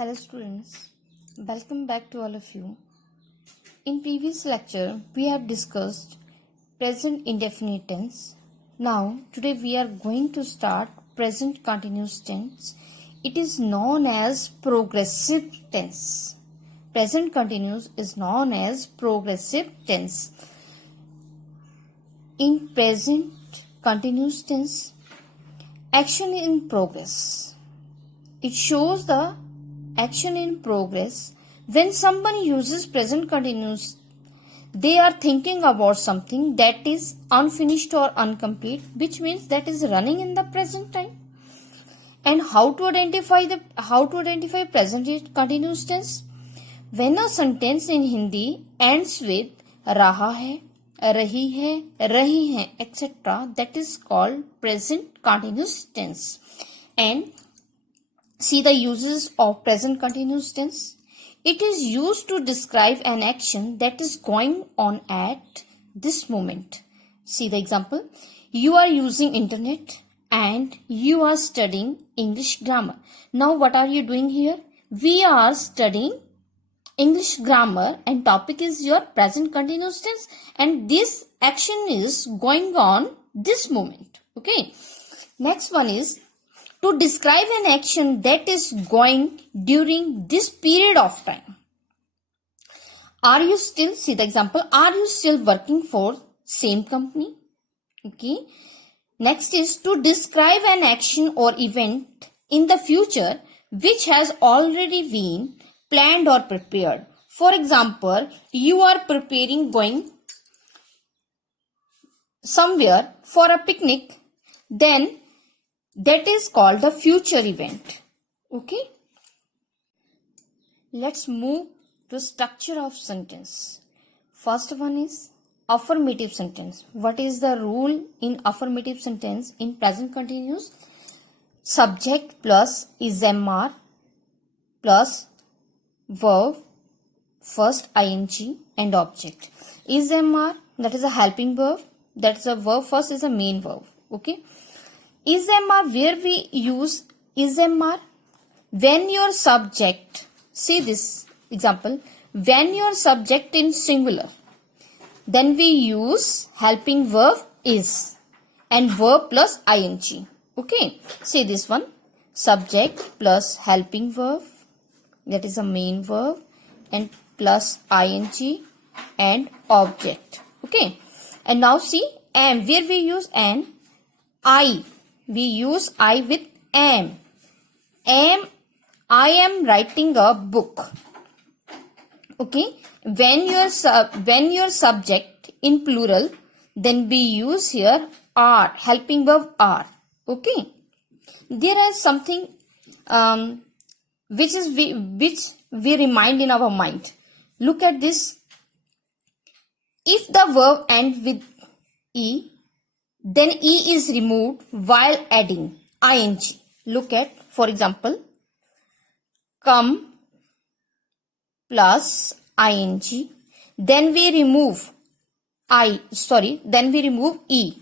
Hello students, welcome back to all of you. In previous lecture, we have discussed present indefinite tense. Now, today we are going to start present continuous tense. It is known as progressive tense. Present continuous is known as progressive tense. In present continuous tense, action in progress. It shows the action in progress. When someone uses present continuous, they are thinking about something that is unfinished or incomplete, which means that is running in the present time. And how to identify present continuous tense? When a sentence in Hindi ends with रहा है, रही है, रही हैं, etc., that is called present continuous tense. And see the uses of present continuous tense. It is used to describe an action that is going on at this moment. See the example. You are using internet and you are studying English grammar. Now what are you doing here? We are studying English grammar and topic is your present continuous tense and this action is going on this moment. Okay. Next one is to describe an action that is going during this period of time. Are you still, see the example, are you still working for same company? Okay. Next is to describe an action or event in the future which has already been planned or prepared. For example, you are preparing going somewhere for a picnic, then that is called the future event. Okay. Let's move to structure of sentence. First one is affirmative sentence. What is the rule in affirmative sentence in present continuous? Subject plus ismr plus verb, first ing and object. Ismr, that is a helping verb. That's a verb first is a main verb. Okay. Ismr, where we use ismr? When your subject, see this example, when your subject in singular, then we use helping verb is and verb plus ing. Okay, see this one, subject plus helping verb, that is a main verb, and plus ing and object. Okay, and now see am, where we use an, I. We use I with am. I am writing a book. Okay. When your subject in plural, then we use here are, helping verb are. Okay. There is something which we remind in our mind. Look at this. If the verb ends with e, then e is removed while adding ing. Look at, for example, come plus ing. Then we remove then we remove e.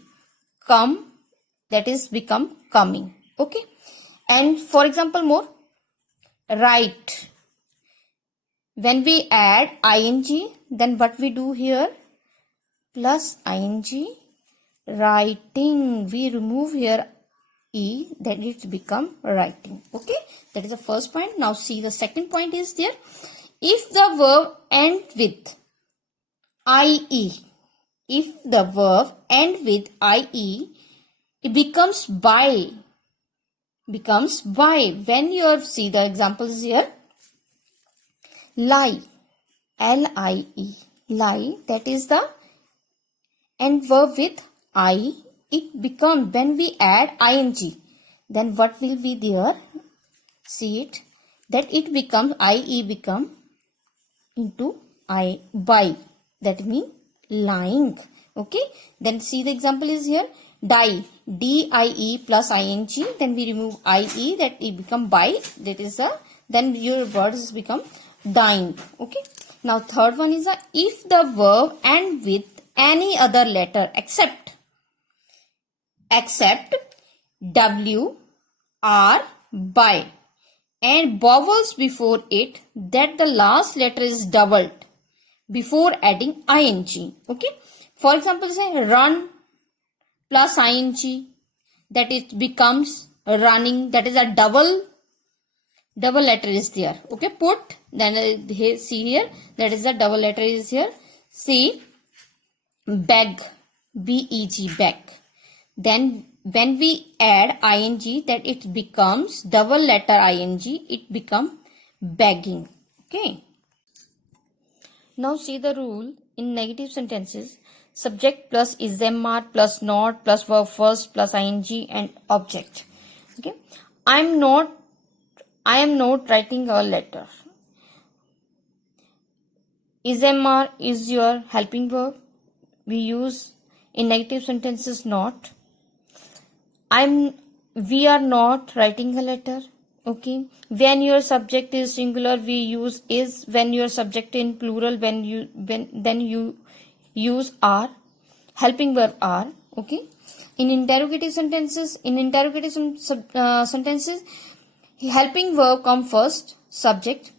Come, that is become coming. Okay. And for example more, write. When we add ing, then what we do here? Plus ing. Writing, we remove here e, that it become writing. Okay, that is the first point. Now see the second point is there. If the verb end with ie, if the verb end with ie, it becomes by. When you have, see the examples here, lie, lie, lie, that is the end verb with I, it become, when we add ing, then what will be there? See it, that it becomes, ie become into I, by, that means lying. Okay, then see the example is here, die, die plus ing, then we remove ie, that it become by, that is the, then your words become dying. Okay, now third one is if the verb end with any other letter except W, R, by, and vowels before it, that the last letter is doubled before adding ing. Okay. For example, say run plus ing, that it becomes running. That is a double letter is there. Okay. Put, then see here, that is the double letter is here. See beg, beg, beg. Then when we add ing, that it becomes double letter ing, it become begging. Okay. Now see the rule in negative sentences. Subject plus ismr plus not plus verb first plus ing and object. Okay. I am not writing a letter. Ismr is your helping verb. We use in negative sentences not. We are not writing a letter. Okay. When your subject is singular, we use is. When your subject in plural, then you use are. Helping verb are. Okay. In interrogative sentences, sentences, helping verb come first, subject,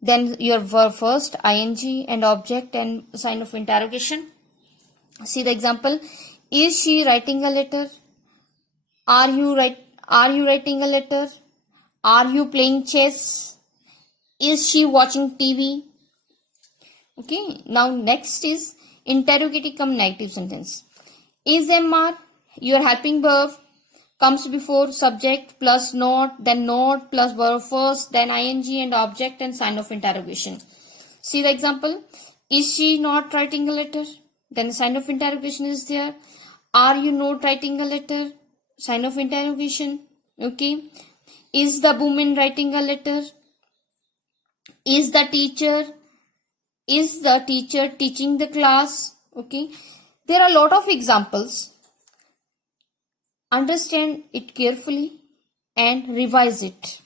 then your verb first, ing and object and sign of interrogation. See the example. Is she writing a letter? Are you writing a letter? Are you playing chess? Is she watching TV? Okay. Now next is interrogative come negative sentence. Is mr, your helping verb, comes before subject plus not, then not plus verb first, then ing and object and sign of interrogation. See the example. Is she not writing a letter? Then sign of interrogation is there. Are you not writing a letter? Sign of interrogation. Okay. Is the woman writing a letter? Is the teacher teaching the class? Okay. There are a lot of examples. Understand it carefully and revise it.